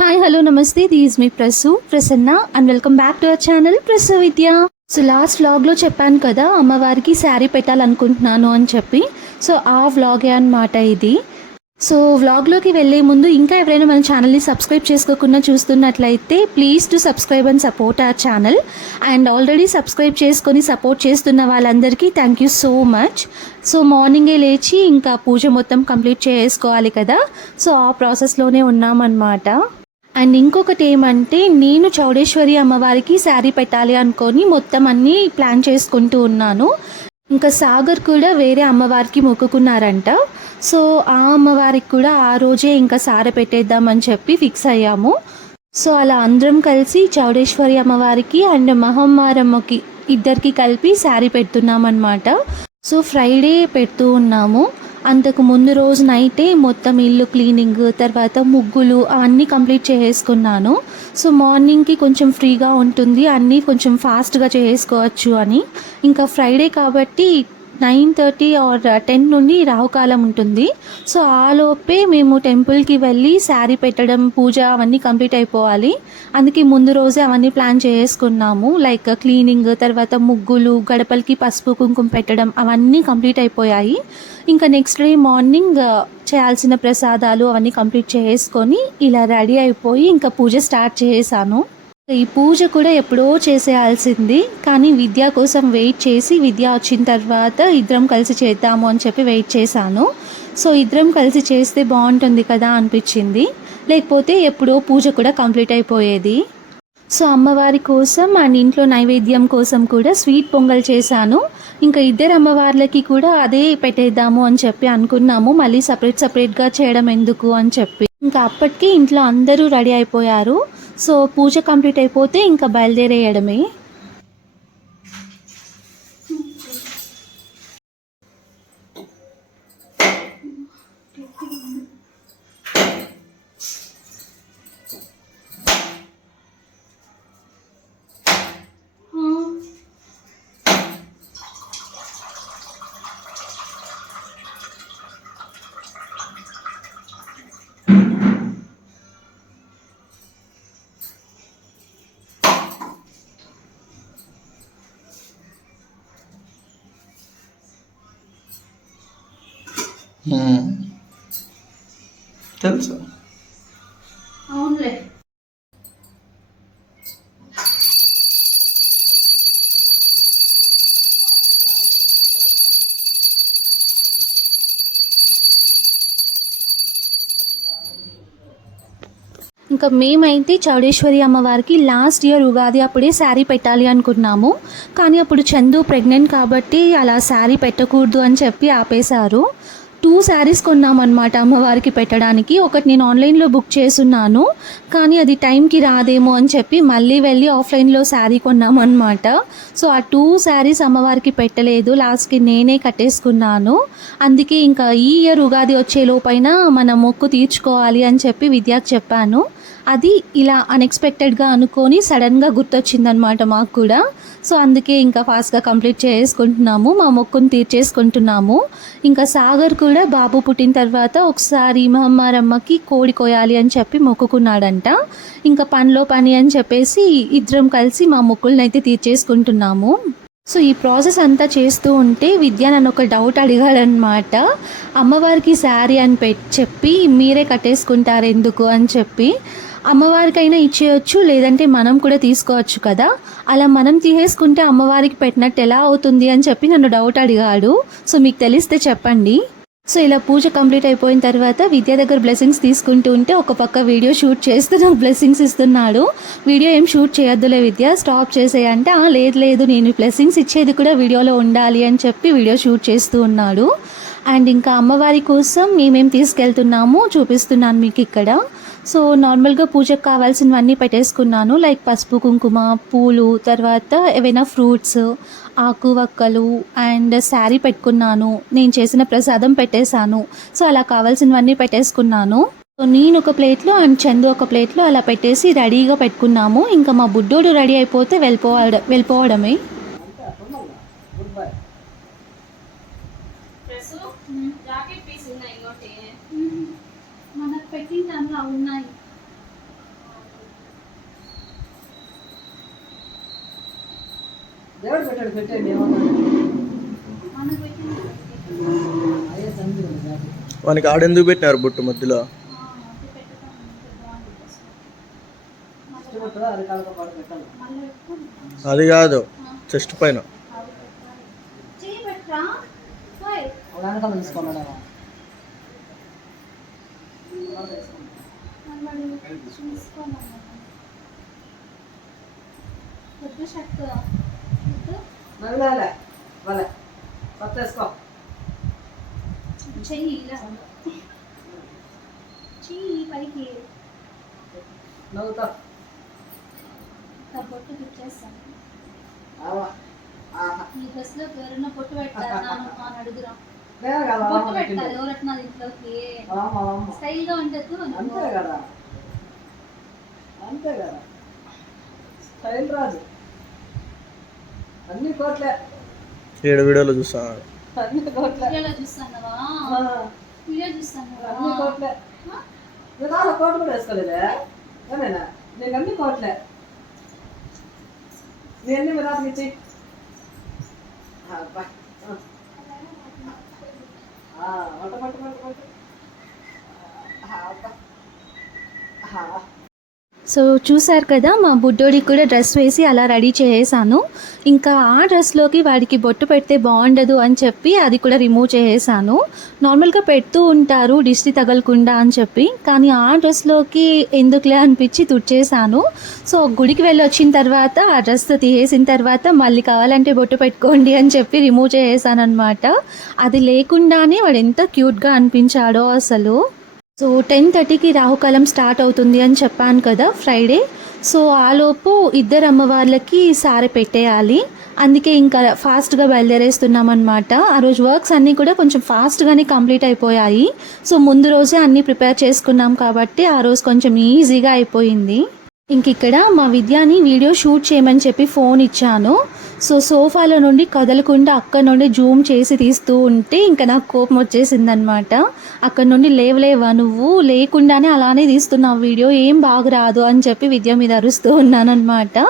Hi hello నమస్తే, this is me Prasanna and welcome back to our channel Prasu Vidya. So last వ్లాగ్లో చెప్పాను కదా అమ్మవారికి శారీ పెట్టాలనుకుంటున్నాను అని చెప్పి. సో ఆ వ్లాగే అనమాట ఇది. సో వ్లాగ్లోకి వెళ్ళే ముందు ఇంకా ఎవరైనా మన ఛానల్ని సబ్స్క్రైబ్ చేసుకోకుండా చూస్తున్నట్లయితే please to subscribe and support our channel. And already subscribe చేసుకొని సపోర్ట్ చేస్తున్న వాళ్ళందరికీ thank you so much. So మార్నింగే లేచి ఇంకా పూజ మొత్తం కంప్లీట్ చేసుకోవాలి కదా, సో ఆ ప్రాసెస్లోనే ఉన్నామన్నమాట. అండ్ ఇంకొకటి ఏమంటే, నేను చౌడేశ్వరి అమ్మవారికి శారీ పెట్టాలి అనుకొని మొత్తం అన్నీ ప్లాన్ చేసుకుంటూ ఉన్నాను. ఇంకా సాగర్ కూడా వేరే అమ్మవారికి మొక్కుకున్నారంట. సో ఆ అమ్మవారికి కూడా ఆ రోజే ఇంకా సారె పెట్టేద్దామని చెప్పి ఫిక్స్ అయ్యాము. సో అలా అందరం కలిసి చౌడేశ్వరి అమ్మవారికి అండ్ మహమ్మారమ్మకి ఇద్దరికి కలిపి శారీ పెడుతున్నామన్నమాట. సో ఫ్రైడే పెడుతూ ఉన్నాము. అంతకు ముందు రోజు నైటే మొత్తం ఇల్లు క్లీనింగ్, తర్వాత ముగ్గులు అవన్నీ కంప్లీట్ చేసుకున్నాను. సో మార్నింగ్కి కొంచెం ఫ్రీగా ఉంటుంది, అన్నీ కొంచెం ఫాస్ట్గా చేసుకోవచ్చు అని. ఇంకా ఫ్రైడే కాబట్టి 9:30 ఆర్ 10 నుండి రాహుకాలం ఉంటుంది. సో ఆలోపే మేము టెంపుల్కి వెళ్ళి శారీ పెట్టడం, పూజ అవన్నీ కంప్లీట్ అయిపోవాలి. అందుకే ముందు రోజే అవన్నీ ప్లాన్ చేసుకున్నాము. లైక్ క్లీనింగ్, తర్వాత ముగ్గులు, గడపలకి పసుపు కుంకుమ పెట్టడం అవన్నీ కంప్లీట్ అయిపోయాయి. ఇంకా నెక్స్ట్ డే మార్నింగ్ చేయాల్సిన ప్రసాదాలు అవన్నీ కంప్లీట్ చేసుకొని ఇలా రెడీ అయిపోయి ఇంకా పూజ స్టార్ట్ చేశాను. ఈ పూజ కూడా ఎప్పుడో చేసేయాల్సింది, కానీ విద్య కోసం వెయిట్ చేసి విద్య వచ్చిన తర్వాత ఇద్దరం కలిసి చేద్దాము అని చెప్పి వెయిట్ చేశాను. సో ఇద్దరం కలిసి చేస్తే బాగుంటుంది కదా అనిపించింది, లేకపోతే ఎప్పుడో పూజ కూడా కంప్లీట్ అయిపోయేది. సో అమ్మవారి కోసం అండ్ ఇంట్లో నైవేద్యం కోసం కూడా స్వీట్ పొంగల్ చేశాను. ఇంకా ఇద్దరు అమ్మవార్లకి కూడా అదే పెట్టేద్దాము అని చెప్పి అనుకున్నాము, మళ్ళీ సపరేట్గా చేయడం ఎందుకు అని చెప్పి. ఇంకా అప్పటికి ఇంట్లో అందరూ రెడీ అయిపోయారు. సో పూజ కంప్లీట్ అయిపోతే ఇంకా బయలుదేరేయడమే. తెలుసు, అవునులే. ఇంకా మేమైతే చౌడేశ్వరి అమ్మవారికి లాస్ట్ ఇయర్ ఉగాది అప్పుడే శారీ పెట్టాలి అనుకున్నాము, కానీ అప్పుడు చందు ప్రెగ్నెంట్ కాబట్టి అలా శారీ పెట్టకూడదు అని చెప్పి ఆపేశారు. 2 శారీస్ కొన్నామన్నమాట అమ్మవారికి పెట్టడానికి. ఒకటి నేను ఆన్లైన్లో బుక్ చేసున్నాను, కానీ అది టైంకి రాదేమో అని చెప్పి మళ్ళీ వెళ్ళి ఆఫ్లైన్లో శారీ కొన్నామన్నమాట. సో ఆ 2 శారీస్ అమ్మవారికి పెట్టలేదు, లాస్ట్కి నేనే కట్టేసుకున్నాను. అందుకే ఇంకా ఈ ఇయర్ ఉగాది వచ్చే లోపైన మన మొక్కు తీర్చుకోవాలి అని చెప్పి విద్యాకి చెప్పాను. అది ఇలా అన్ఎక్స్పెక్టెడ్గా అనుకొని సడన్గా గుర్తొచ్చిందనమాట మాకు కూడా. సో అందుకే ఇంకా ఫాస్ట్గా కంప్లీట్ చేసుకుంటున్నాము, మా మొక్కును తీర్చేసుకుంటున్నాము. ఇంకా సాగర్ కూడా బాబు పుట్టిన తర్వాత ఒకసారి మహమ్మారమ్మకి కోడి కోయాలి అని చెప్పి మొక్కుకున్నాడంట. ఇంకా పనిలో పని అని చెప్పేసి ఇద్దరం కలిసి మా మొక్కులను అయితే తీర్చేసుకుంటున్నాము. సో ఈ ప్రాసెస్ అంతా చేస్తూ ఉంటే విద్య నన్ను ఒక డౌట్ అడిగాడనమాట. అమ్మవారికి శారీ అని చెప్పి మీరే కట్టేసుకుంటారు ఎందుకు అని చెప్పి. అమ్మవారికైనా ఇచ్చేయచ్చు, లేదంటే మనం కూడా తీసుకోవచ్చు కదా, అలా మనం తీసేసుకుంటే అమ్మవారికి పెట్టినట్టు ఎలా అవుతుంది అని చెప్పి నన్ను డౌట్ అడిగాడు. సో మీకు తెలిస్తే చెప్పండి. సో ఇలా పూజ కంప్లీట్ అయిపోయిన తర్వాత విద్య దగ్గర బ్లెస్సింగ్స్ తీసుకుంటూ ఉంటే ఒక పక్క వీడియో షూట్ చేస్తూ నాకు బ్లెస్సింగ్స్ ఇస్తున్నాడు. వీడియో ఏం షూట్ చేయొద్దులే విద్య, స్టాప్ చేసేయంటే లేదు నేను బ్లెస్సింగ్స్ ఇచ్చేది కూడా వీడియోలో ఉండాలి అని చెప్పి వీడియో షూట్ చేస్తూ ఉన్నాడు. అండ్ ఇంకా అమ్మవారి కోసం మేమేం తీసుకెళ్తున్నామో చూపిస్తున్నాను మీకు ఇక్కడ. సో నార్మల్గా పూజకు కావాల్సినవన్నీ పెట్టేసుకున్నాను, లైక్ పసుపు కుంకుమ, పూలు, తర్వాత ఏవైనా ఫ్రూట్స్, ఆకు వక్కలు అండ్ శారీ పెట్టుకున్నాను. నేను చేసిన ప్రసాదం పెట్టేశాను. సో అలా కావాల్సినవన్నీ పెట్టేసుకున్నాను. సో నేను ఒక ప్లేట్లో అండ్ చందు ఒక ప్లేట్లో అలా పెట్టేసి రెడీగా పెట్టుకున్నాము. ఇంకా మా బుడ్డోడు రెడీ అయిపోతే వెళ్ళిపోవడమే. మనకు పెట్టిన దానిలో ఉన్నాయి. దేవుడు పెట్టాడు పెట్టండి ఏమన్నా వానికి ఆడెందుకు పెట్టినారు బొట్టు మధ్యలో? అది కాదు, చెస్ట్ పైన. తీసుకున్నాడా కొత్తేసుకో నవ్వుతా పొట్టు తెచ్చేస్తాను. ఈ డ్రెస్ లో ఎవరైనా పొట్టు పెట్టాను అని అడుగురా. పొట్టు పెట్టాలి ఎవరన్నా ఇంట్లోకి స్టైల్ గా ఉంటుంది. అంతే కదా అంతే కదా స్టైల్ రాజు. అన్ని కోట్లే 7 వీడియోలు చూస్తాను. అన్ని కోట్లే వీడియోలో చూస్తానవా? వీడియో చూస్తానవా? అన్ని కోట్లే. విధాలు కోట్లు కూడా వేసుకోలేదే ఏమైనా? నీకు అన్ని కోట్లే. నీ అన్ని విధాలకు ఇచ్చి వంట వంట వంట వంట సో చూసారు కదా, మా బుడ్డోడికి కూడా డ్రెస్ వేసి అలా రెడీ చేసేసాను. ఇంకా ఆ డ్రెస్లోకి వాడికి బొట్టు పెడితే బాగుండదు అని చెప్పి అది కూడా రిమూవ్ చేసేసాను. నార్మల్గా పెడుతూ ఉంటారు దిష్టి తగలకుండా అని చెప్పి, కానీ ఆ డ్రెస్లోకి ఎందుకులే అనిపించి తుడిచేసాను. సో గుడికి వెళ్ళి వచ్చిన తర్వాత ఆ డ్రెస్ తీసేసిన తర్వాత మళ్ళీ కావాలంటే బొట్టు పెట్టుకోండి అని చెప్పి రిమూవ్ చేసేసాను అనమాట. అది లేకుండానే వాడు ఎంత క్యూట్గా అనిపించాడో అసలు. సో 10:30కి రాహుకాలం స్టార్ట్ అవుతుంది అని చెప్పాను కదా ఫ్రైడే. సో ఆలోపు ఇద్దరు అమ్మవార్లకి సారె పెట్టేయాలి. అందుకే ఇంకా ఫాస్ట్గా బయలుదేరేస్తున్నాం అనమాట. ఆ రోజు వర్క్స్ అన్నీ కూడా కొంచెం ఫాస్ట్గానే కంప్లీట్ అయిపోయాయి. సో ముందు రోజే అన్నీ ప్రిపేర్ చేసుకున్నాం కాబట్టి ఆ రోజు కొంచెం ఈజీగా అయిపోయింది. ఇంక ఇక్కడ మా విద్యాని వీడియో షూట్ చేయమని చెప్పి ఫోన్ ఇచ్చాను. సో సోఫాలో నుండి కదలకుండా అక్కడ నుండి జూమ్ చేసి తీస్తూ ఉంటే ఇంకా నాకు కోపం వచ్చేసిందనమాట. అక్కడ నుండి లేవలేవా నువ్వు, లేకుండానే అలానే తీస్తున్నావు వీడియో, ఏం బాగా రాదు అని చెప్పి విద్య మీద అరుస్తూ ఉన్నానమాట.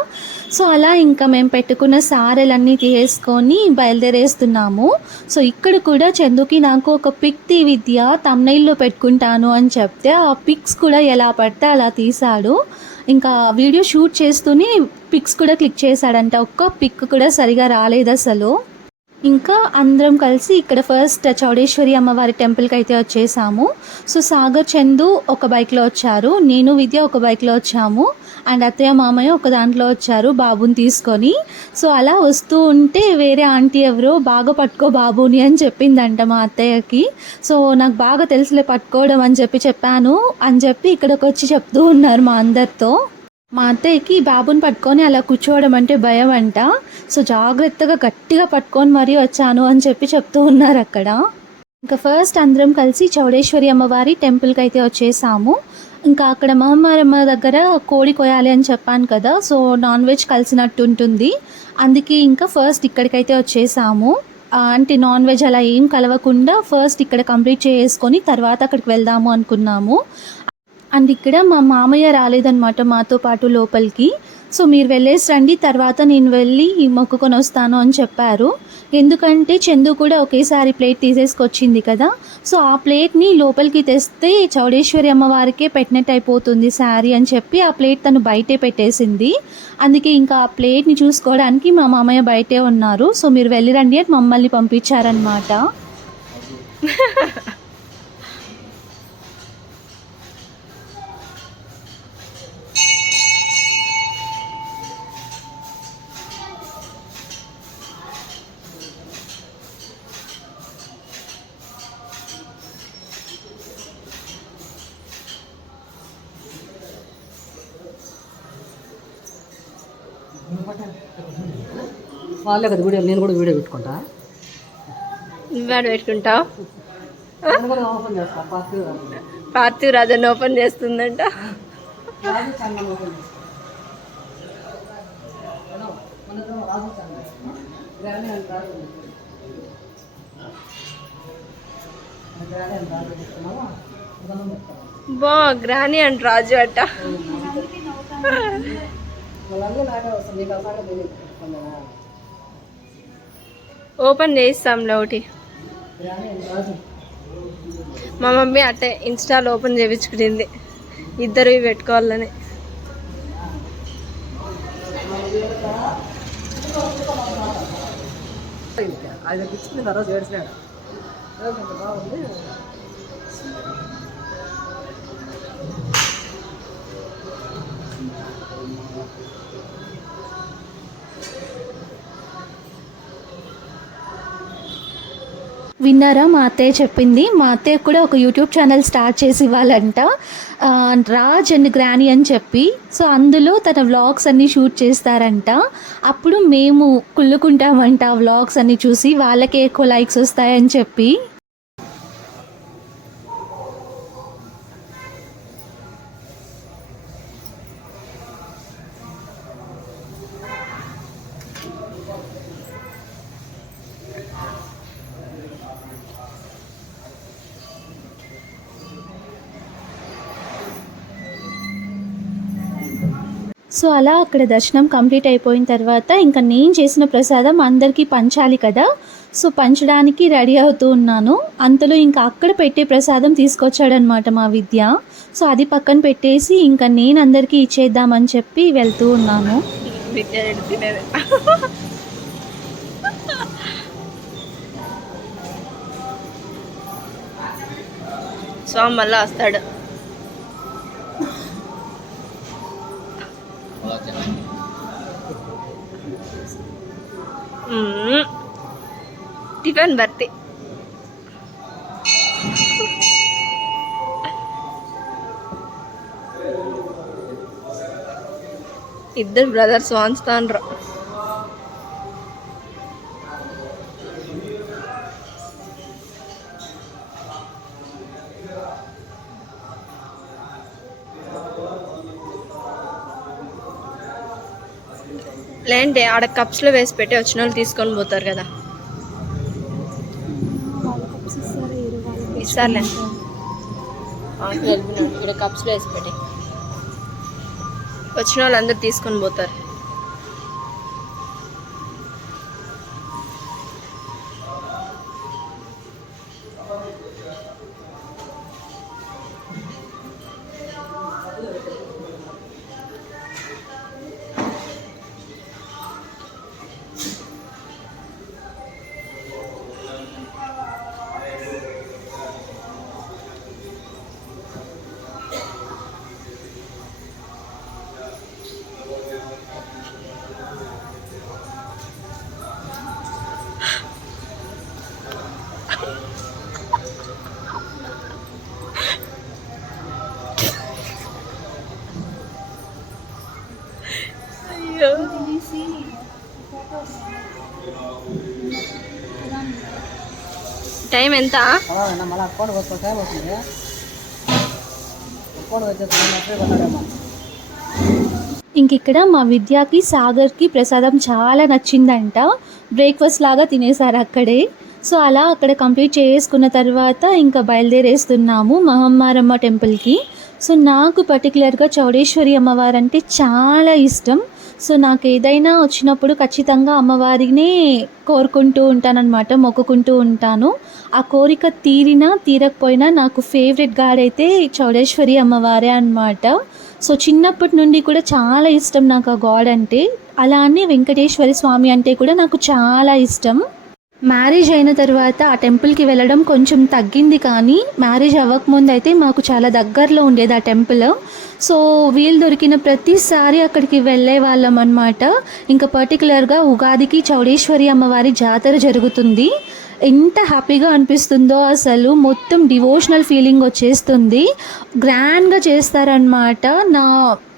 సో అలా ఇంకా మేము పెట్టుకున్న సారెలన్నీ తీసేసుకొని బయలుదేరేస్తున్నాము. సో ఇక్కడ కూడా చందుకి నాకు ఒక పిక్ తీ విద్య, తమ్నైల్లో పెట్టుకుంటాను అని చెప్తే ఆ పిక్స్ కూడా ఎలా పడితే అలా తీశాడు. ఇంకా వీడియో షూట్ చేస్తూనే పిక్స్ కూడా క్లిక్ చేశాడంట. ఒక్క పిక్ కూడా సరిగా రాలేదు అసలు. ఇంకా అందరం కలిసి ఇక్కడ ఫస్ట్ చౌడేశ్వరి అమ్మవారి టెంపుల్కి అయితే వచ్చేసాము. సో సాగర్ చందు ఒక బైక్లో వచ్చారు, నేను విద్య ఒక బైక్లో వచ్చాము, అండ్ అత్తయ్య మామయ్య ఒక దాంట్లో వచ్చారు బాబుని తీసుకొని. సో అలా వస్తూ ఉంటే వేరే ఆంటీ ఎవరో బాగా పట్టుకో బాబుని అని చెప్పిందంట మా అత్తయ్యకి. సో నాకు బాగా తెలుసులే పట్టుకోవడం అని చెప్పాను అని చెప్పి ఇక్కడికి వచ్చి చెప్తూ ఉన్నారు మా అందరితో. మా అత్తయ్యకి బాబుని పట్టుకొని అలా కూర్చోవడం అంటే భయం అంట. సో జాగ్రత్తగా గట్టిగా పట్టుకొని మరీ వచ్చాను అని చెప్తూ ఉన్నారు అక్కడ. ఇంకా ఫస్ట్ అందరం కలిసి చౌడేశ్వరి అమ్మవారి టెంపుల్కి అయితే వచ్చేసాము. ఇంకా అక్కడ మహమ్మారమ్మ దగ్గర కోడి కోయాలి అని చెప్పాను కదా, సో నాన్ వెజ్ కలిసినట్టు ఉంటుంది. అందుకే ఇంకా ఫస్ట్ ఇక్కడికైతే వచ్చేసాము. అంటే నాన్ వెజ్ అలా ఏం కలవకుండా ఫస్ట్ ఇక్కడ కంప్లీట్ చేసుకొని తర్వాత అక్కడికి వెళ్దాము అనుకున్నాము. అండ్ ఇక్కడ మా మామయ్య రాలేదన్నమాట మాతో పాటు లోపలికి. సో మీరు వెళ్ళేసి రండి, తర్వాత నేను వెళ్ళి మొక్కుకొని వస్తాను అని చెప్పారు. ఎందుకంటే చందు కూడా ఒకేసారి ప్లేట్ తీసేసుకొచ్చింది కదా, సో ఆ ప్లేట్ని లోపలికి తెస్తే చౌడేశ్వరి అమ్మవారికే పెట్టినట్టు అయిపోతుంది శారీ అని చెప్పి ఆ ప్లేట్ తను బయటే పెట్టేసింది. అందుకే ఇంకా ఆ ప్లేట్ని చూసుకోవడానికి మా మామయ్య బయటే ఉన్నారు. సో మీరు వెళ్ళిరండి అని మమ్మల్ని పంపించారనమాట. వాళ్ళే కదా వీడియో, నేను కూడా వీడియో పెట్టుకుంటా. నువ్వు పెట్టుకుంటావు? నేను కూడా ఓపెన్ చేస్తా. పార్థివ్ రాజన్ ఓపెన్ చేస్తుందంట. రాజు ఛానల్ ఓపెన్ చేస్తా. రాజు ఛానల్ గ్రామీ అంటారు. బా గ్రాని అండ్ రాజు అట్ట. వాళ్ళందరూ నాకే వస్తుంది, నీకు అసలు తెలియదు. ఓపెన్ చేయిస్తాంలే ఒకటి. మా మమ్మీ అట్టే ఇన్స్టాలో ఓపెన్ చేయించుకునింది, ఇద్దరు పెట్టుకోవాలని. అది పిచ్చుకుని తర్వాత ఏడ్చినాడు. బాగుంది. విన్నారా, మా అత్తయ్య చెప్పింది. మా అత్తయ్య కూడా ఒక యూట్యూబ్ ఛానల్ స్టార్ట్ చేసి ఇవ్వాలంట, రాజ్ అండ్ గ్రానీ అని చెప్పి. సో అందులో తన వ్లాగ్స్ అన్నీ షూట్ చేస్తారంట. అప్పుడు మేము కుళ్ళుకుంటామంట ఆ వ్లాగ్స్ అన్నీ చూసి, వాళ్ళకే ఎక్కువ లైక్స్ వస్తాయని చెప్పి. సో అలా అక్కడ దర్శనం కంప్లీట్ అయిపోయిన తర్వాత ఇంకా నేను చేసిన ప్రసాదం అందరికీ పంచాలి కదా. సో పంచడానికి రెడీ అవుతూ ఉన్నాను. అంతలో ఇంకా అక్కడ పెట్టే ప్రసాదం తీసుకొచ్చాడనమాట మా విద్య. సో అది పక్కన పెట్టేసి ఇంకా నేను అందరికీ ఇచ్చేద్దామని చెప్పి వెళ్తూ ఉన్నాను. స్వామి మళ్ళీ వస్తాడు. టిఫిన్ భర్తీ. ఇద్దరు బ్రదర్స్ వాంచుతాన్రు. లేంటే ఆడ కప్స్లో వేసి పెట్టి వచ్చిన వాళ్ళు తీసుకొని పోతారు కదా. ఇస్తారులే, ఇక్కడ కప్స్లో వేసి పెట్టి వచ్చిన వాళ్ళు అందరు తీసుకొని పోతారు. టైం ఎంత? మళ్ళీ అకౌంట్ వస్తే టైం వస్తుంది. అకౌంట్ వచ్చేసి ఇంక ఇక్కడ మా విద్యాకి సాగర్కి ప్రసాదం చాలా నచ్చిందంట. బ్రేక్ఫాస్ట్ లాగా తినేసారు అక్కడే. సో అలా అక్కడ కంప్లీట్ చేసుకున్న తర్వాత ఇంకా బయలుదేరేస్తున్నాము మహమ్మారమ్మ టెంపుల్కి. సో నాకు పర్టికులర్గా చౌడేశ్వరి అమ్మవారు అంటే చాలా ఇష్టం. సో నాకు ఏదైనా వచ్చినప్పుడు ఖచ్చితంగా అమ్మవారినే కోరుకుంటూ ఉంటానన్నమాట, మొక్కుకుంటూ ఉంటాను. ఆ కోరిక తీరినా తీరకపోయినా నాకు ఫేవరెట్ గాడ్ అయితే చౌడేశ్వరి అమ్మవారే అన్నమాట. సో చిన్నప్పటి నుండి కూడా చాలా ఇష్టం నాకు ఆ గాడ్ అంటే. అలానే వెంకటేశ్వర స్వామి అంటే కూడా నాకు చాలా ఇష్టం. మ్యారేజ్ అయిన తర్వాత ఆ టెంపుల్కి వెళ్ళడం కొంచెం తగ్గింది, కానీ మ్యారేజ్ అవ్వకముందు అయితే మాకు చాలా దగ్గరలో ఉండేది ఆ టెంపుల్. సో వీలు దొరికిన ప్రతిసారి అక్కడికి వెళ్ళే వాళ్ళం అన్నమాట. ఇంకా పర్టికులర్గా ఉగాదికి చౌడేశ్వరి అమ్మవారి జాతర జరుగుతుంది. ఎంత హ్యాపీగా అనిపిస్తుందో అసలు, మొత్తం డివోషనల్ ఫీలింగ్ వచ్చేస్తుంది. గ్రాండ్గా చేస్తారనమాట. నా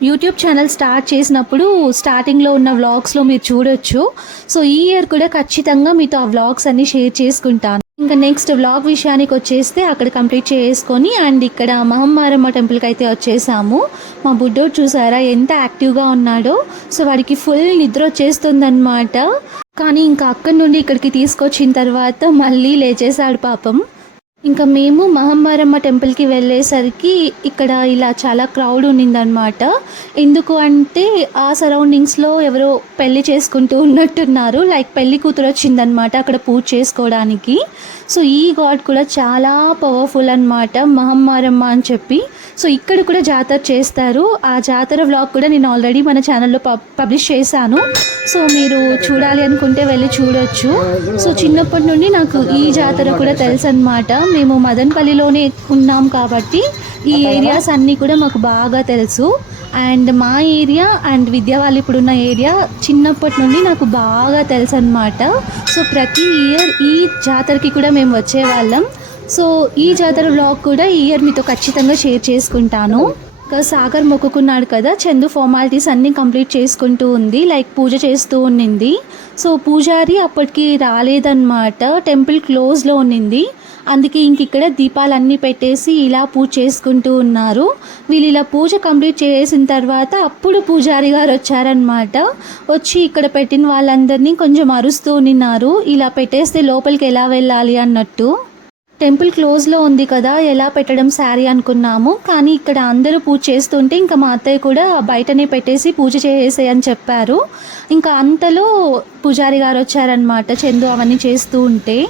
యూట్యూబ్ ఛానల్ స్టార్ట్ చేసినప్పుడు స్టార్టింగ్లో ఉన్న వ్లాగ్స్లో మీరు చూడొచ్చు. సో ఈ ఇయర్ కూడా ఖచ్చితంగా మీతో ఆ వ్లాగ్స్ అన్నీ షేర్ చేసుకుంటాను. ఇంకా నెక్స్ట్ వ్లాగ్ విషయానికి వచ్చేస్తే అక్కడ కంప్లీట్ చేసుకొని అండ్ ఇక్కడ మహమ్మారమ్మ టెంపుల్కి అయితే వచ్చేసాము. మా బుడ్డోడు చూసారా ఎంత యాక్టివ్గా ఉన్నాడో. సో వాడికి ఫుల్ నిద్ర వచ్చేస్తుందన్నమాట. కానీ ఇంకా అక్కడి నుండి ఇక్కడికి తీసుకొచ్చిన తర్వాత మళ్ళీ లేచేసాడు పాపం. ఇంకా మేము మహమ్మారమ్మ టెంపుల్కి వెళ్ళేసరికి ఇక్కడ ఇలా చాలా క్రౌడ్ ఉన్నిందనమాట. ఎందుకు అంటే ఆ సరౌండింగ్స్లో ఎవరో పెళ్లి చేసుకుంటూ ఉన్నట్టున్నారు. లైక్ పెళ్లి కూతురు వచ్చిందనమాట అక్కడ పూజ చేసుకోవడానికి. సో ఈ గాడ్ కూడా చాలా పవర్ఫుల్ అనమాట, మహమ్మారమ్మ అని చెప్పి. సో ఇక్కడ కూడా జాతర చేస్తారు. ఆ జాతర వ్లాగ్ కూడా నేను ఆల్రెడీ మన ఛానల్లో పబ్లిష్ చేశాను. సో మీరు చూడాలి అనుకుంటే వెళ్ళి చూడొచ్చు. సో చిన్నప్పటి నుండి నాకు ఈ జాతర కూడా తెలుసు అనమాట. మేము మదనపల్లిలోనే ఉన్నాం కాబట్టి ఈ ఏరియాస్ అన్నీ కూడా మాకు బాగా తెలుసు. అండ్ మా ఏరియా అండ్ విద్యా వాళ్ళు ఇప్పుడున్న ఏరియా చిన్నప్పటి నుండి నాకు బాగా తెలుసు అనమాట. సో ప్రతి ఇయర్ ఈ జాతరకి కూడా మేము వచ్చేవాళ్ళం. సో ఈ జాతర వ్లాగ్ కూడా ఈ ఇయర్ మీతో ఖచ్చితంగా షేర్ చేసుకుంటాను. సాగర్ మొక్కుకున్నాడు కదా, చందు ఫార్మాలిటీస్ అన్నీ కంప్లీట్ చేసుకుంటూ ఉంది, లైక్ పూజ చేస్తూ ఉన్నింది. సో పూజారి అప్పటికి రాలేదన్నమాట, టెంపుల్ క్లోజ్లో ఉన్నింది. అందుకే ఇంక ఇక్కడ దీపాలన్నీ పెట్టేసి ఇలా పూజ చేసుకుంటూ ఉన్నారు. వీళ్ళు ఇలా పూజ కంప్లీట్ చేసిన తర్వాత అప్పుడు పూజారి గారు వచ్చారనమాట. వచ్చి ఇక్కడ పెట్టిన వాళ్ళందరినీ కొంచెం అరుస్తూ ఉన్నారు, ఇలా పెట్టేస్తే లోపలికి ఎలా వెళ్ళాలి అన్నట్టు. టెంపుల్ క్లోజ్లో ఉంది కదా, ఎలా పెట్టడం శారీ అనుకున్నాము. కానీ ఇక్కడ అందరూ పూజ చేస్తుంటే ఇంకా మా అత్తయ్య కూడా బయటనే పెట్టేసి పూజ చేసేయని చెప్పారు. ఇంకా అంతలో పూజారి గారు వచ్చారనమాట, చందు అవన్నీ చేస్తూ ఉంటే.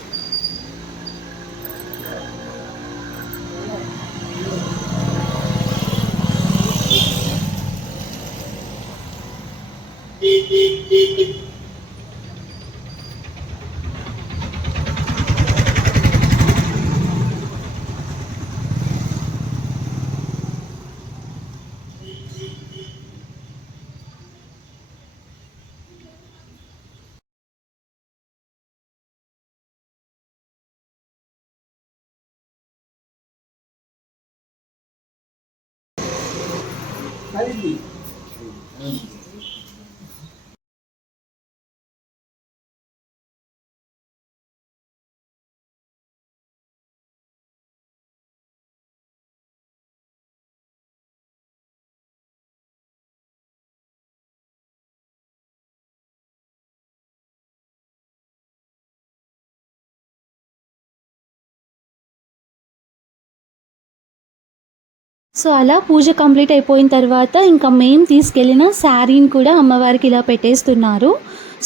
సో అలా పూజ కంప్లీట్ అయిపోయిన తర్వాత ఇంకా మేము తీసుకెళ్ళిన శారీని కూడా అమ్మవారికి ఇలా పెట్టేస్తున్నారు.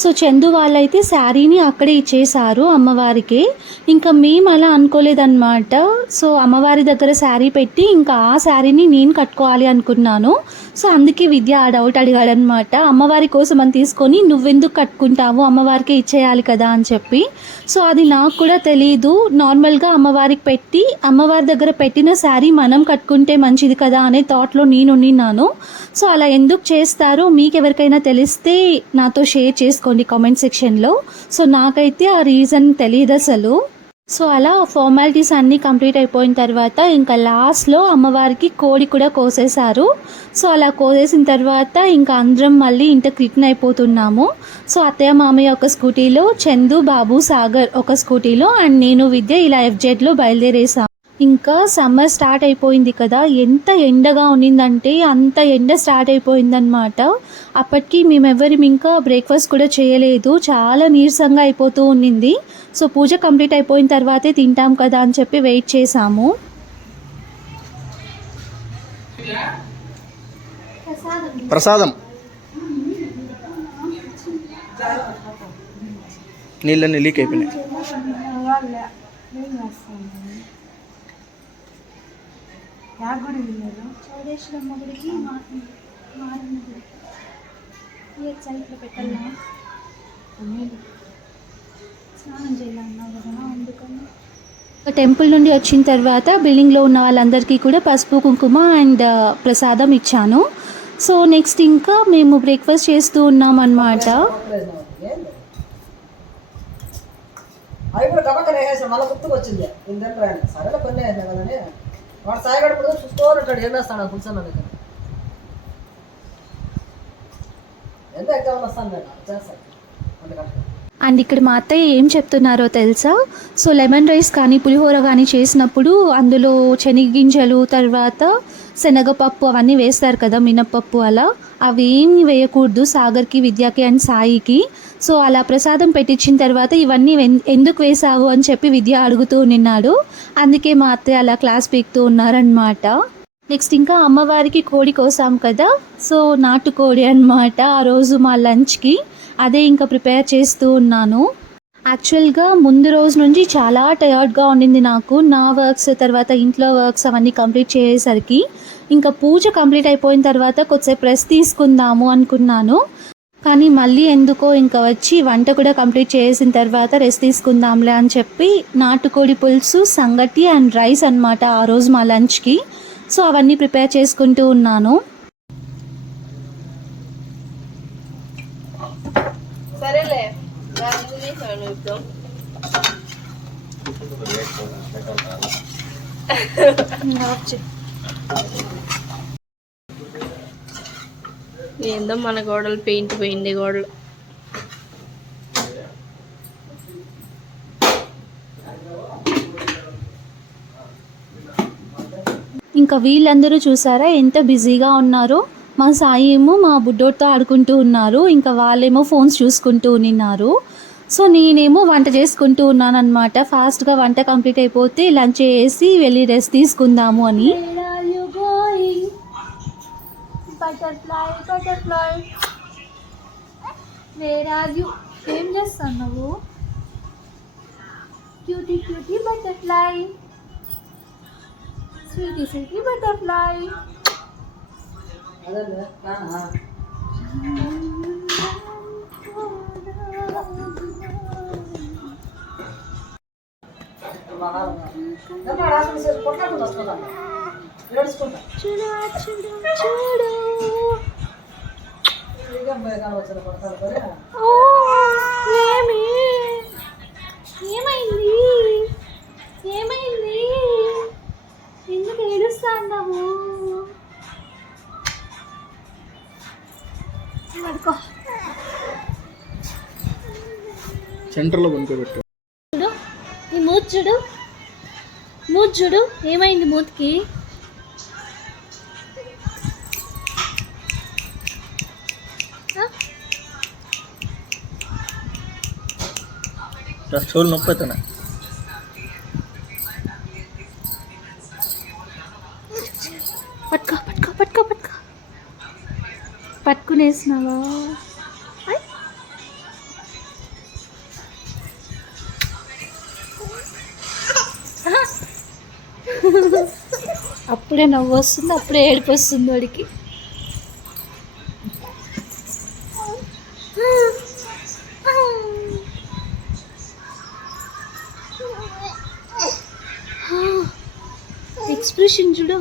సో చందు వాళ్ళైతే శారీని అక్కడే ఇచ్చేసారు అమ్మవారికి. ఇంకా మేము అలా అనుకోలేదన్నమాట. సో అమ్మవారి దగ్గర శారీ పెట్టి ఇంకా ఆ శారీని నేను కట్టుకోవాలి అనుకున్నాను. సో అందుకే విద్య ఆ డౌట్ అడిగాడనమాట, అమ్మవారి కోసం అని తీసుకొని నువ్వెందుకు కట్టుకుంటావు, అమ్మవారికే ఇచ్చేయాలి కదా అని చెప్పి. సో అది నాకు కూడా తెలీదు. నార్మల్గా అమ్మవారికి పెట్టి అమ్మవారి దగ్గర పెట్టిన శారీ మనం కట్టుకుంటే మంచిది కదా అనే థాట్లో నేనున్నాను. సో అలా ఎందుకు చేస్తారో మీకు ఎవరికైనా తెలిస్తే నాతో షేర్ చేసుకోండి కామెంట్ సెక్షన్లో. సో నాకైతే ఆ రీజన్ తెలియదు అసలు. సో అలా ఫార్మాలిటీస్ అన్నీ కంప్లీట్ అయిపోయిన తర్వాత ఇంకా లాస్ట్లో అమ్మవారికి కోడి కూడా కోసేశారు. సో అలా కోసేసిన తర్వాత ఇంకా అందరం మళ్ళీ ఇంటికి రిటర్న్ అయిపోతున్నాము. సో అత్తయ్య మామయ్య ఒక స్కూటీలో, చందు బాబు సాగర్ ఒక స్కూటీలో, అండ్ నేను విద్య ఇలా FZలో బయలుదేరేసాము. ఇంకా సమ్మర్ స్టార్ట్ అయిపోయింది కదా, ఎంత ఎండగా ఉన్నిందంటే అంత ఎండ స్టార్ట్ అయిపోయిందనమాట. అప్పటికి మేమెవరం ఇంకా బ్రేక్ఫాస్ట్ కూడా చేయలేదు, చాలా నీరసంగా అయిపోతూ ఉన్నింది. సో పూజ కంప్లీట్ అయిపోయిన తర్వాతే తింటాం కదా అని చెప్పి వెయిట్ చేసాము. ప్రసాదం నీళ్ళని లీక్ అయిపోయినాయి. చౌడేశ్వరమ్మ గుడికి సైట్లో పెట్టాలా, స్నానం చేయాలన్నా కదా అందుకని. టెంపుల్ నుండి వచ్చిన తర్వాత బిల్డింగ్లో ఉన్న వాళ్ళందరికీ కూడా పసుపు కుంకుమ అండ్ ప్రసాదం ఇచ్చాను. సో నెక్స్ట్ ఇంకా మేము బ్రేక్ఫాస్ట్ చేస్తూ ఉన్నాం అన్నమాట. అవి కూడా గబక్కన వేసేసాం, మళ్ళీ గుర్తుకు వచ్చింది ఇందంటే సరేలే కొన్ని వేసినా కదని వాడు సాయగడప్పుడు చూసుకోని ఉంటాడు, ఏం వేస్తాడు కూర్చొని దగ్గర ఎంత ఎగ్జామ్ వస్తాను నేను చేస్తాను వంటగంట. అండ్ ఇక్కడ మా అత్తయ్య ఏం చెప్తున్నారో తెలుసా? సో లెమన్ రైస్ కానీ పులిహోర కానీ చేసినప్పుడు అందులో శనగ గింజలు తర్వాత శనగపప్పు అవన్నీ వేస్తారు కదా, మినప్పప్పు అలా, అవేమీ వేయకూడదు సాగర్కి, విద్యాకి అండ్ సాయికి. సో అలా ప్రసాదం పెట్టించిన తర్వాత ఇవన్నీ ఎందుకు వేసావు అని చెప్పి విద్య అడుగుతూ నిన్నాడు. అందుకే మా అత్తయ్య అలా క్లాస్ పీకుతూ ఉన్నారనమాట. నెక్స్ట్ ఇంకా అమ్మవారికి కోడి కోసాం కదా, సో నాటుకోడి అనమాట ఆ రోజు మా లంచ్కి. అదే ఇంకా ప్రిపేర్ చేస్తూ ఉన్నాను. యాక్చువల్గా ముందు రోజు నుంచి చాలా టయర్డ్గా ఉండింది నాకు. నా వర్క్స్ తర్వాత ఇంట్లో వర్క్స్ అవన్నీ కంప్లీట్ చేసేసరికి ఇంకా పూజ కంప్లీట్ అయిపోయిన తర్వాత కొద్దిసేపు రెస్ట్ తీసుకుందాము అనుకున్నాను. కానీ మళ్ళీ ఎందుకో ఇంకా వచ్చి వంట కూడా కంప్లీట్ చేసిన తర్వాత రెస్ట్ తీసుకుందాంలే అని చెప్పి నాటుకోడి పులుసు, సంగటి అండ్ రైస్ అనమాట ఆ రోజు మా లంచ్కి. సో అవన్నీ ప్రిపేర్ చేసుకుంటూ ఉన్నాను. సరేలే ఏందో మన గోడలు పెయింట్ పోయింది గోడలు. ఇంకా వీళ్ళందరూ చూసారా ఎంత బిజీగా ఉన్నారో. మా సాయి ఏమో మా బుడ్డోడితో ఆడుకుంటూ ఉన్నారు, ఇంకా వాళ్ళేమో ఫోన్స్ చూసుకుంటూ ఉన్నారు. సో నేనేమో వంట చేసుకుంటూ ఉన్నాను అనమాట. ఫాస్ట్గా వంట కంప్లీట్ అయిపోతే లంచ్ చేసి వెళ్ళి రెస్ట్ తీసుకుందాము అని. ఏం చేస్తున్నావు? Cutie cutie butterfly, sweetie sweetie butterfly. అదే కానా కొట్లాడుకుంటూ వస్తుందండి, ఏడుచుకుంటా చూడు చూడు చూడు. వచ్చిన కొడతాను కొని ఓ ఏమి ఏమైంది? ఏమైంది? ఎందుకు ఏడుస్తాన్నావు? పడుకో. సెంటర్లో కొనుక్కోబెట్టు. చూడు నీ మూత్ చూడు, మూత్ చూడు, ఏమైంది మూత్కి? చెవులు నొప్పి అవుతున్నాయి. పట్టుకో పట్టుకో పట్టుకో పట్టుకో. పట్టుకునేసినావా? అప్పుడే నవ్వు వస్తుంది, అప్పుడే ఏడుపు వస్తుంది వాడికి. ఎక్స్ప్రెషన్ చూడు.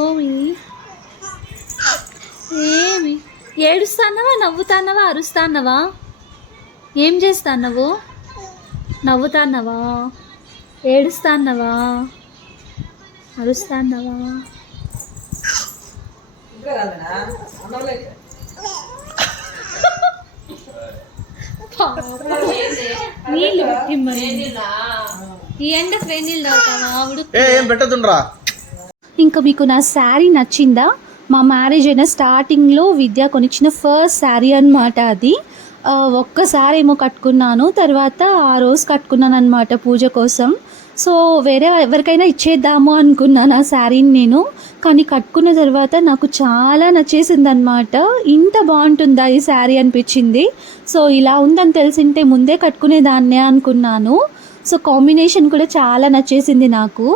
ఓమి ఏమి ఏడుస్తాన్నవా, నవ్వుతాన్నవా, అరుస్తాన్నవా, ఏం చేస్తాన్నవు? నవ్వుతాన్నవా, ఏడుస్తాన్నవా, అరుస్తాన్నవా? నీళ్ళు పెట్టిమ్మని ఈ ఎండకు వేనీళ్ళు తాగుతావా? ఏం పెట్టదుండ్రా. ఇంకా మీకు నా శారీ నచ్చిందా? మా మ్యారేజ్ అయిన స్టార్టింగ్లో విద్య కొనిచ్చిన ఫస్ట్ శారీ అనమాట అది. ఒక్కసారి ఏమో కట్టుకున్నాను, తర్వాత ఆ రోజు కట్టుకున్నాను అనమాట పూజ కోసం. సో వేరే ఎవరికైనా ఇచ్చేద్దాము అనుకున్నాను ఆ శారీని నేను, కానీ కట్టుకున్న తర్వాత నాకు చాలా నచ్చేసింది అనమాట. ఇంత బాగుంటుందా ఈ శారీ అనిపించింది. సో ఇలా ఉందని తెలిసింటే ముందే కట్టుకునేదాన్నే అనుకున్నాను. సో కాంబినేషన్ కూడా చాలా నచ్చేసింది నాకు.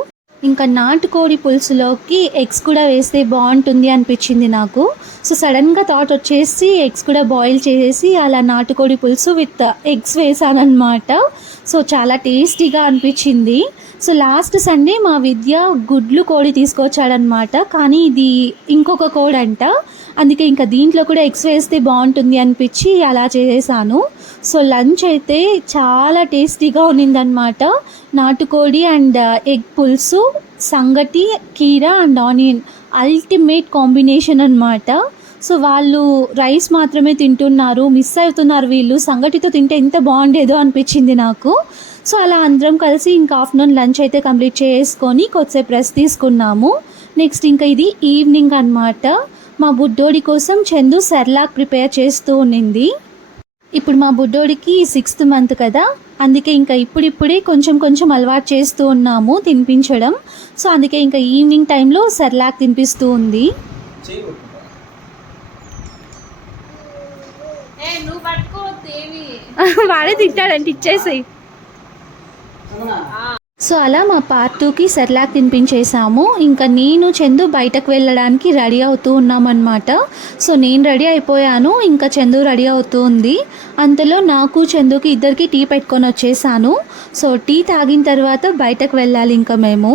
ఇంకా నాటుకోడి పులుసులోకి ఎగ్స్ కూడా వేస్తే బాగుంటుంది అనిపించింది నాకు. సో సడన్గా థాట్ వచ్చేసి ఎగ్స్ కూడా బాయిల్ చేసేసి అలా నాటుకోడి పులుసు విత్ ఎగ్స్ వేసానమాట. సో చాలా టేస్టీగా అనిపించింది. సో లాస్ట్ సండే మా విద్య గుడ్లు కోడి తీసుకొచ్చాడనమాట, కానీ ఇది ఇంకొక కోడి అంట. అందుకే ఇంకా దీంట్లో కూడా ఎగ్స్ వేస్తే బాగుంటుంది అనిపించి అలా చేసేసాను. సో లంచ్ అయితే చాలా టేస్టీగా ఉన్నిందనమాట. నాటుకోడి అండ్ ఎగ్ పులుసు, సంగటి, కీరా అండ్ ఆనియన్ అల్టిమేట్ కాంబినేషన్ అనమాట. సో వాళ్ళు రైస్ మాత్రమే తింటున్నారు, మిస్ అవుతున్నారు వీళ్ళు. సంగటితో తింటే ఎంత బాగుండేదో అనిపించింది నాకు. సో అలా అందరం కలిసి ఇంకా ఆఫ్టర్నూన్ లంచ్ అయితే కంప్లీట్ చేసుకొని కొద్దిసేపు రెస్ట్ తీసుకున్నాము. నెక్స్ట్ ఇంకా ఇది ఈవినింగ్ అన్నమాట. మా బుడ్డోడి కోసం చందు సెర్లాక్ ప్రిపేర్ చేస్తూ ఉండింది. ఇప్పుడు మా బుడ్డోడికి 6th మంత్ కదా, అందుకే ఇంకా ఇప్పుడిప్పుడే కొంచెం కొంచెం అలవాటు చేస్తూ ఉన్నాము తినిపించడం. సో అందుకే ఇంకా ఈవినింగ్ టైంలో సెర్లాక్ తినిపిస్తూ ఉంది. వాడే తింటాడంటే ఇచ్చేసేయి. సో అలా మా పార్ట్ 2కి సెర్లాక్ తినిపించేసాము. ఇంకా నేను చందు బయటకు వెళ్ళడానికి రెడీ అవుతూ ఉన్నామన్నమాట. సో నేను రెడీ అయిపోయాను, ఇంకా చందు రెడీ అవుతూ ఉంది. అంతలో నాకు చందుకి ఇద్దరికి టీ పెట్టుకొని వచ్చేసాను. సో టీ తాగిన తర్వాత బయటకు వెళ్ళాలి. ఇంకా మేము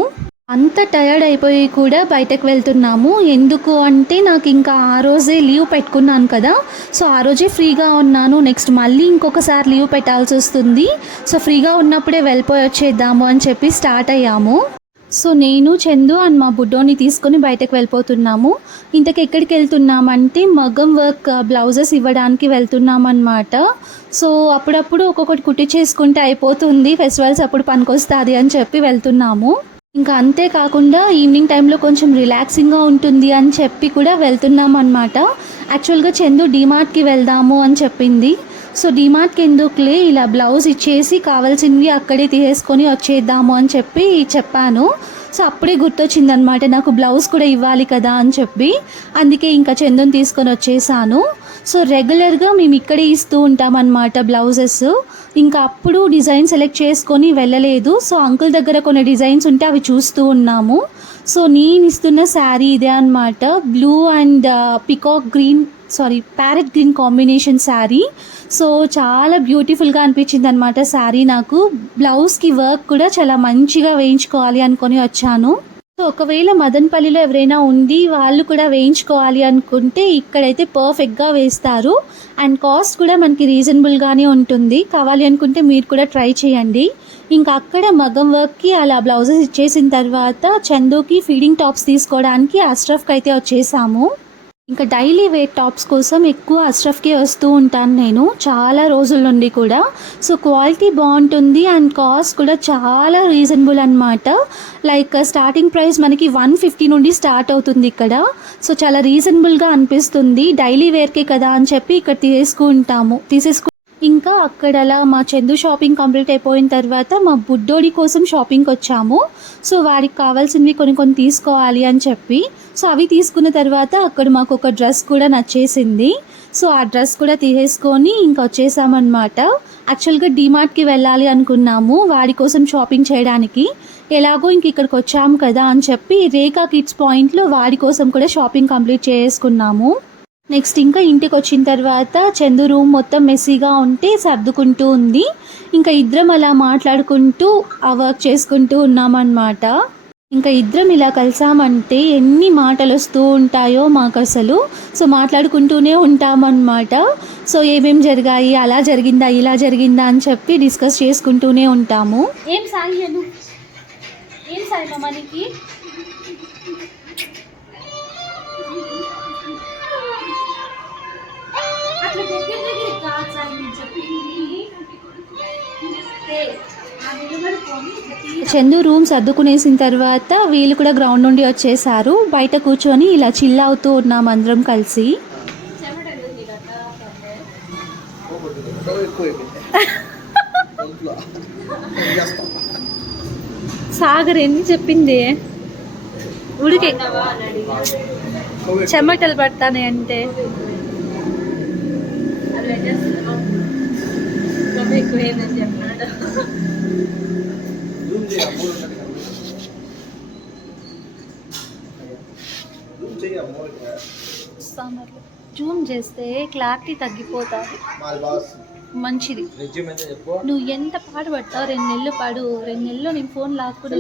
అంత టయర్డ్ అయిపోయి కూడా బయటకు వెళ్తున్నాము. ఎందుకు అంటే నాకు ఇంకా ఆ రోజే లీవ్ పెట్టుకున్నాను కదా, సో ఆ రోజే ఫ్రీగా ఉన్నాను. నెక్స్ట్ మళ్ళీ ఇంకొకసారి లీవ్ పెట్టాల్సి వస్తుంది. సో ఫ్రీగా ఉన్నప్పుడే వెళ్ళిపోయి వచ్చేద్దాము అని చెప్పి స్టార్ట్ అయ్యాము. సో నేను చందు అండ్ మా బుడ్డోని తీసుకొని బయటకు వెళ్ళిపోతున్నాము. ఇంతకు ఎక్కడికి వెళ్తున్నామంటే మగ్గం వర్క్ బ్లౌజెస్ ఇవ్వడానికి వెళ్తున్నామన్నమాట. సో అప్పుడప్పుడు ఒక్కొక్కటి కుట్టి చేసుకుంటే అయిపోతుంది, ఫెస్టివల్స్ అప్పుడు పనికొస్తుంది అని చెప్పి వెళ్తున్నాము. ఇంకా అంతేకాకుండా ఈవినింగ్ టైంలో కొంచెం రిలాక్సింగ్గా ఉంటుంది అని చెప్పి కూడా వెళ్తున్నాం అన్నమాట. యాక్చువల్గా చందు డీమార్ట్కి వెళ్దాము అని చెప్పింది. సో డీమార్ట్కి ఎందుకులే, ఇలా బ్లౌజ్ ఇచ్చేసి కావాల్సినవి అక్కడే తీసేసుకొని వచ్చేద్దాము అని చెప్పి చెప్పాను. సో అప్పుడే గుర్తొచ్చిందనమాట నాకు బ్లౌజ్ కూడా ఇవ్వాలి కదా అని చెప్పి, అందుకే ఇంకా చందుని తీసుకొని వచ్చేసాను. సో రెగ్యులర్గా మేము ఇక్కడే ఇస్తూ ఉంటామన్నమాట బ్లౌజెస్. ఇంకా అప్పుడు డిజైన్ సెలెక్ట్ చేసుకొని వెళ్ళలేదు. సో అంకుల్ దగ్గర కొన్ని డిజైన్స్ ఉంటే అవి చూస్తూ ఉన్నాము. సో నేను ఇస్తున్న శారీ ఇదే అన్నమాట, blue and parrot green combination sari. So చాలా బ్యూటిఫుల్గా అనిపించింది అనమాట శారీ నాకు. బ్లౌజ్కి వర్క్ కూడా చాలా మంచిగా వేయించుకోవాలి అనుకొని వచ్చాను. సో ఒకవేళ మదనపల్లిలో ఎవరైనా ఉండి వాళ్ళు కూడా వేయించుకోవాలి అనుకుంటే ఇక్కడైతే పర్ఫెక్ట్గా వేస్తారు. అండ్ కాస్ట్ కూడా మనకి రీజనబుల్గానే ఉంటుంది. కావాలి అనుకుంటే మీరు కూడా ట్రై చేయండి. ఇంకా అక్కడ మగ్గం వర్క్కి అలా బ్లౌజెస్ ఇచ్చేసిన తర్వాత చందుకి ఫీడింగ్ టాప్స్ తీసుకోవడానికి అస్రఫ్కి అయితే వచ్చేసాము. ఇంకా డైలీ వేర్ టాప్స్ కోసం ఎక్కువ అస్రఫ్కే వస్తూ ఉంటాను నేను చాలా రోజుల నుండి కూడా. సో క్వాలిటీ బాగుంటుంది అండ్ కాస్ట్ కూడా చాలా రీజనబుల్ అనమాట. లైక్ స్టార్టింగ్ ప్రైస్ మనకి 150 నుండి స్టార్ట్ అవుతుంది ఇక్కడ. సో చాలా రీజనబుల్గా అనిపిస్తుంది. డైలీ వేర్కే కదా అని చెప్పి ఇక్కడ తీసేసుకుంటాము. ఇంకా అక్కడ అలా మా చందు షాపింగ్ కంప్లీట్ అయిపోయిన తర్వాత మా బుడ్డోడి కోసం షాపింగ్కి వచ్చాము. సో వాడికి కావాల్సినవి కొన్ని తీసుకోవాలి అని చెప్పి, సో అవి తీసుకున్న తర్వాత అక్కడ మాకు ఒక డ్రెస్ కూడా నచ్చేసింది. సో ఆ డ్రెస్ కూడా తీసేసుకొని ఇంకా వచ్చేసామన్నమాట. యాక్చువల్గా డీమార్ట్కి వెళ్ళాలి అనుకున్నాము వాడి కోసం షాపింగ్ చేయడానికి. ఎలాగో ఇంక ఇక్కడికి వచ్చాము కదా అని చెప్పి రేఖా కిడ్స్ పాయింట్లో వాడి కోసం కూడా షాపింగ్ కంప్లీట్ చేసుకున్నాము. నెక్స్ట్ ఇంకా ఇంటికి వచ్చిన తర్వాత చందు రూమ్ మొత్తం మెస్సీగా ఉంటే సర్దుకుంటూ ఉంది. ఇంకా ఇద్దరం అలా మాట్లాడుకుంటూ ఆ వర్క్ చేసుకుంటూ ఉన్నామన్నమాట. ఇంకా ఇద్దరం ఇలా కలిసామంటే ఎన్ని మాటలు వస్తూ ఉంటాయో మాకు అసలు. సో మాట్లాడుకుంటూనే ఉంటామన్నమాట. సో ఏమేం జరిగాయి, అలా జరిగిందా ఇలా జరిగిందా అని చెప్పి డిస్కస్ చేసుకుంటూనే ఉంటాము. ఏం సాయి మామ నీకు? అట్లా దగ్గర కాదు సాయి నేను చెప్పింది. చందు రూమ్ సర్దుకునేసిన తర్వాత వీళ్ళు కూడా గ్రౌండ్ నుండి వచ్చేసారు. బయట కూర్చొని ఇలా చిల్ అవుతూ ఉన్నాం అందరం కలిసి. సాగర్ ఎన్ని చెప్పింది ఉడికి చెమటలు పడతానే అంటే జూమ్ చేస్తే క్లారిటీ తగ్గిపోతుంది. మంచిది. నువ్వు ఎంత పాటు పడతావు, 2 నెలలు పాడు. 2 నెలల్లో నేను ఫోన్ లాక్కునే.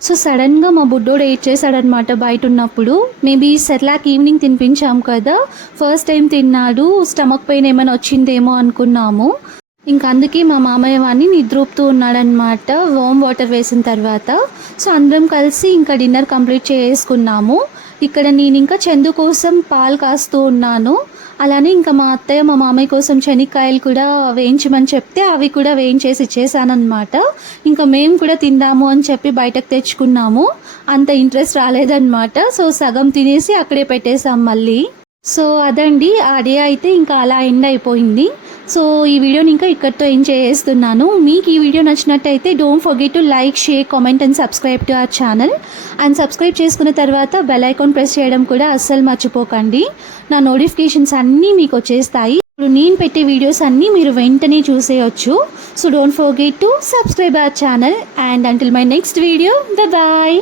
సో సడన్గా మా బుడ్డోడు ఏడ్ చేశాడనమాట బయట ఉన్నప్పుడు. మేబీ సెర్లాక్ ఈవినింగ్ తినిపించాం కదా, ఫస్ట్ టైం తిన్నాడు. స్టమక్ పెయిన్ ఏమైనా వచ్చిందేమో అనుకున్నాము. ఇంకా అందుకే మా మామయ్య వాడిని నిద్రూపుతూ ఉన్నాడనమాట వామ్ వాటర్ వేసిన తర్వాత. సో అందరం కలిసి ఇంకా డిన్నర్ కంప్లీట్ చేసుకున్నాము. ఇక్కడ నేను ఇంకా చందు కోసం పాలు కాస్తూ ఉన్నాను. అలానే ఇంకా మా అత్తయ్య మా మామయ్య కోసం శనక్కాయలు కూడా వేయించమని చెప్తే అవి కూడా వేయించేసి ఇచ్చేసానమాట. ఇంకా మేము కూడా తిందాము అని చెప్పి బయటకు తెచ్చుకున్నాము. అంత ఇంట్రెస్ట్ రాలేదన్నమాట. సో సగం తినేసి అక్కడే పెట్టేసాం మళ్ళీ. సో అదండి ఆ డే అయితే ఇంకా అలా ఎండ్ అయిపోయింది. సో ఈ వీడియోని ఇంకా ఇక్కడితో ఎండ్ చేస్తున్నాను. మీకు ఈ వీడియో నచ్చినట్టయితే don't forget to like, share, comment and subscribe to our channel. And subscribe చేసుకున్న తర్వాత బెల్ ఐకాన్ ప్రెస్ చేయడం కూడా అస్సలు మర్చిపోకండి. నా నోటిఫికేషన్స్ అన్నీ మీకు వచ్చేస్తాయి. ఇప్పుడు నేను పెట్టే వీడియోస్ అన్నీ మీరు వెంటనే చూసేయచ్చు. So don't forget to subscribe our channel. And until my next video, bye.